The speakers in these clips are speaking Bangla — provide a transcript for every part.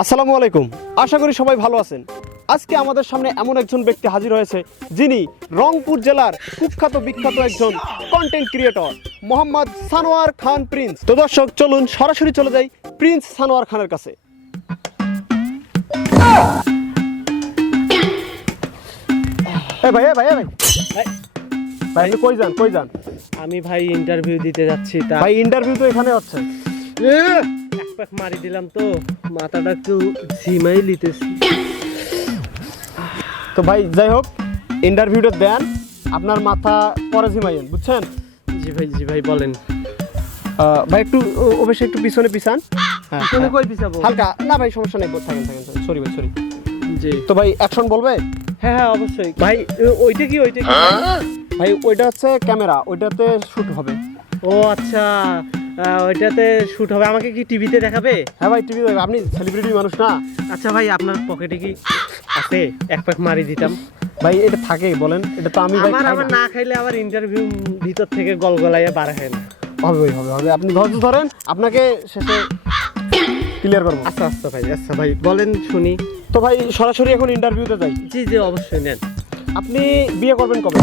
আসসালামু আলাইকুম। আশা করি সবাই ভালো আছেন। আজকে আমাদের সামনে এমন একজন ব্যক্তি হাজির হয়েছে যিনি রংপুর জেলার কুখ্যাত বিখ্যাত একজন content creator Mohammad Sanowar Khan Prince তো দর্শক চলুন সরাসরি চলে যাই প্রিন্স সানোয়ার খানের কাছে। ভাই এ ভাই এ ভাই। ভাই কই যান কই যান? আমি ভাই ইন্টারভিউ দিতে যাচ্ছি তা ভাই ইন্টারভিউ তো এখানে হচ্ছে। প্যাক মারি দিলাম তো মাথাটা একটু ঝিমাই লিতেছি। তো ভাই যাই হোক ইন্টারভিউটা দেন আপনার মাথা পরে ঝিমাইয়েন বুঝছেন? জি ভাই জি ভাই বলেন। ভাই একটু অবশ্যই একটু পিছনে পিছান। হ্যাঁ হ্যাঁ। কই পিছাবো? হালকা না ভাই সমস্যা নেই থাকেন থাকেন সরি ভাই সরি জি। তো ভাই অ্যাকশন বলবে? হ্যাঁ হ্যাঁ অবশ্যই। ভাই ওইটা কি ওইটা কি? ভাই ওইটা হচ্ছে ক্যামেরা ওইটাতে শুট হবে। ও আচ্ছা। ওইটাতে শুট হবে। আমাকে কি টিভিতে দেখাবে? হ্যাঁ ভাই টিভি আপনি সেলিব্রিটি মানুষ না? আচ্ছা ভাই আপনার পকেটে কি আছে? এক প্যাক মারি দিতাম। ভাই এটা থাকে বলেন। এটা তো আমি ভাই আমার না। খাইলে আবার ইন্টারভিউ ভিতর থেকে গলগলাইয়া বার হয় না। হবে ভাই হবে হবে। আপনি ধৈর্য ধরেন। আপনাকে শেষে ক্লিয়ার করব। আচ্ছা আচ্ছা ভাই আচ্ছা ভাই বলেন শুনি। তো ভাই সরাসরি এখন ইন্টারভিউতে যাই। জি জি অবশ্যই নেন। আপনি বিয়ে করবেন কবে?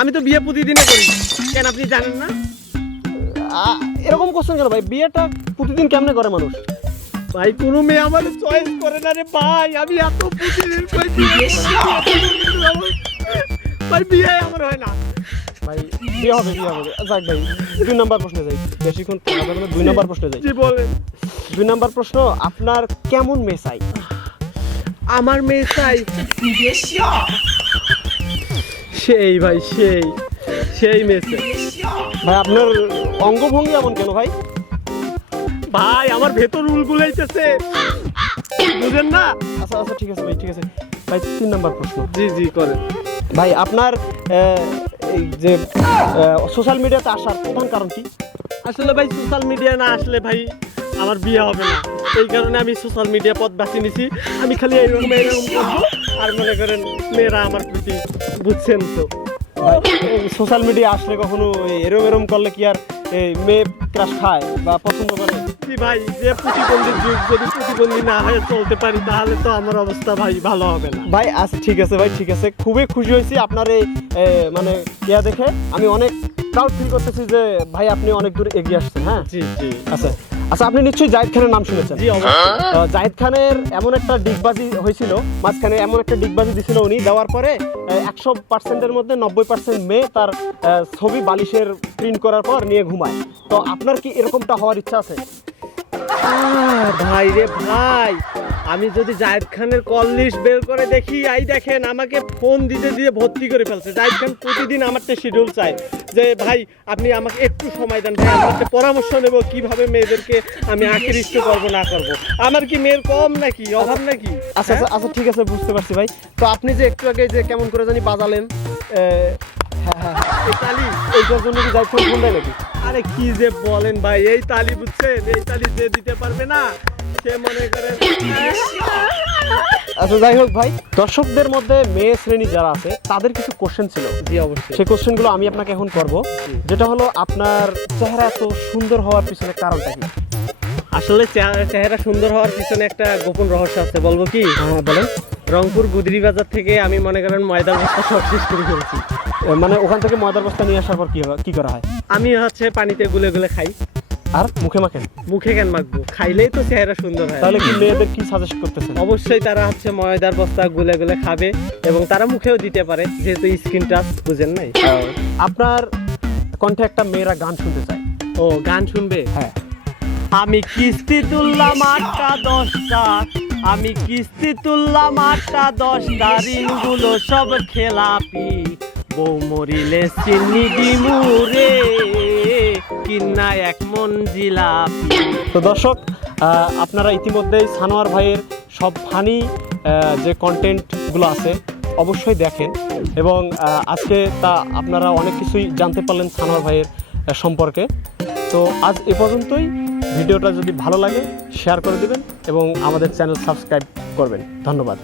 আমি তো বিয়ে প্রতিদিনে করি। কেন আপনি জানেন না? এরকম কোশ্চেন কেন ভাই? বিয়েটা প্রতিদিন কেমনে করে মানুষ? ভাই কোনো মেয়ে আমার চয়েস করে না রে ভাই। আমি এত প্রতিদিন ভাই বিয়ে আমার হয় না। ভাই বিয়ে হবে বিয়ে হবে। যাক ভাই দুই নাম্বার প্রশ্নে যাই। বেশিক্ষণ দুই নাম্বার প্রশ্নে যাই। জি বলেন। দুই নাম্বার প্রশ্ন আপনার কেমন মেয়ে চাই? আমার মেয়ে চাই। সেই ভাই সেই। সেই মেয়ে চাই। ভাই আপনার অঙ্গভঙ্গি এমন কেন ভাই? ভাই আমার ভেতর উল গুলাইতেছে বুঝেন না? আচ্ছা আচ্ছা ঠিক আছে ভাই ঠিক আছে। ভাই তিন নাম্বার প্রশ্ন। জি জি করেন। ভাই আপনার এই যে সোশ্যাল মিডিয়াতে আসার প্রধান কারণ কি? আসলে ভাই সোশ্যাল মিডিয়া না আসলে ভাই আমার বিয়ে হবে না। এই কারণে আমি সোশ্যাল মিডিয়া পথ বাছি নিছি। আমি খালি এরকম এরকম করব। আর মনে করেন মেয়েরা আমার প্রতি বুঝছেন তো। সোশ্যাল মিডিয়া আসলে কখনো এরম এরম করলে কি আর এই মেয়ে ক্রাশ খায় বা পছন্দ করে। ভাই যে প্রতিবন্ধী যুগ যদি প্রতিবন্ধী না হয়ে চলতে পারি তাহলে তো আমার অবস্থা ভাই ভালো হবে না। ভাই আচ্ছা ঠিক আছে ভাই ঠিক আছে। খুবই খুশি হয়েছি আপনার এই মানে ইয়া দেখে। আমি অনেক প্রাউড ফিল করতেছি যে ভাই আপনি অনেক দূর এগিয়ে আসছেন হ্যাঁ? জি জি। আচ্ছা। আচ্ছা আপনি নিশ্চয়ই জাহিদ খানের নাম শুনেছেন। জি অবশ্যই। জাহিদ খানের এমন একটা ডিগবাজি হয়েছিল মাঝখানে এমন একটা ডিগবাজি দিছিল উনি দেওয়ার পরে একশো পার্সেন্টের মধ্যে নব্বই পার্সেন্ট মেয়ে তার ছবি বালিশের প্রিন্ট করার পর নিয়ে ঘুমায়। তো আপনার কি এরকমটা হওয়ার ইচ্ছা আছে? ভাই রে ভাই। আমি যদি জায়েদ খানের কল লিস্ট বের করে দেখি আই দেখেন আমাকে ফোন দিতে দিয়ে ভর্তি করে ফেলছে। জায়েদ খান প্রতিদিন আমার তো শিডিউল চাই যে ভাই আপনি আমাকে একটু সময় দেন ভাই আমার পরামর্শ নেব কীভাবে মেয়েদেরকে আমি আকৃষ্ট করব না করব। আমার কি মেয়ের কম নাকি? অভাব নাকি? আচ্ছা আচ্ছা আচ্ছা ঠিক আছে বুঝতে পারছি ভাই। তো আপনি যে একটু আগে যে কেমন করে জানি বাজালেন হ্যাঁ হ্যাঁ হ্যাঁ, এই তালি এইটার জন্য কি জাহিদ ফোন দেয় নাকি? আরে কি যে বলেন ভাই এই তালি বুঝছেন? এই তালি যে দিতে পারবে না আচ্ছা যাই হোক ভাই দর্শকদের মধ্যে মেয়ে শ্রেণি যারা আছে তাদের কিছু কোশ্চেন ছিল। জি অবশ্যই। সেই কোশ্চেনগুলো আমি আপনাকে এখন করব যেটা হলো আপনার চেহারা এত সুন্দর হওয়ার পিছনে কারণটা কি? আসলে চেহারা সুন্দর হওয়ার পিছনে একটা গোপন রহস্য আছে বলব কি? হ্যাঁ বলেন। রংপুর গুদরি বাজার থেকে আমি মনে করেন ময়দার বস্তা সব শেষ করে ফেলছি। মানে ওখান থেকে ময়দার বস্তা নিয়ে আসার পর কি হয়- কি করা হয়? আমি হচ্ছে পানিতে গুলে গুলে খাই। আর মুখে মাখেন মুখে কেন মাখবো? খাইলেই তো চেহারা সুন্দর হয়। তাহলে কি মেয়েদের কি সাজেস্ট করতেছেন? অবশ্যই তারা হচ্ছে ময়দার বস্তা গুলে গুলে খাবে এবং তারা মুখেও দিতে পারে যেহেতু স্কিন টাচ বুঝেন নাই? আপনার কণ্ঠে একটা মেয়েরা গান শুনতে চায়। ও গান শুনবে? হ্যাঁ। আমি কিস্তি তুললাম আটটা দশটা আমি কিস্তি তুললাম আটটা দশটা ঋণগুলো সব খেলাপি। বউ মরিলে চিনি দিমুরে কিন্না এক মন জিলাপি। তো দর্শক আপনারা ইতিমধ্যেই সানোয়ার ভাইয়ের সব ফানি যে কন্টেন্টগুলো আছে, অবশ্যই দেখেন। এবং আজকে তা আপনারা অনেক কিছুই জানতে পারলেন সানোয়ার ভাইয়ের সম্পর্কে। তো আজ এ পর্যন্তই। ভিডিওটা যদি ভালো লাগে শেয়ার করে দেবেন এবং আমাদের চ্যানেল সাবস্ক্রাইব করবেন। ধন্যবাদ।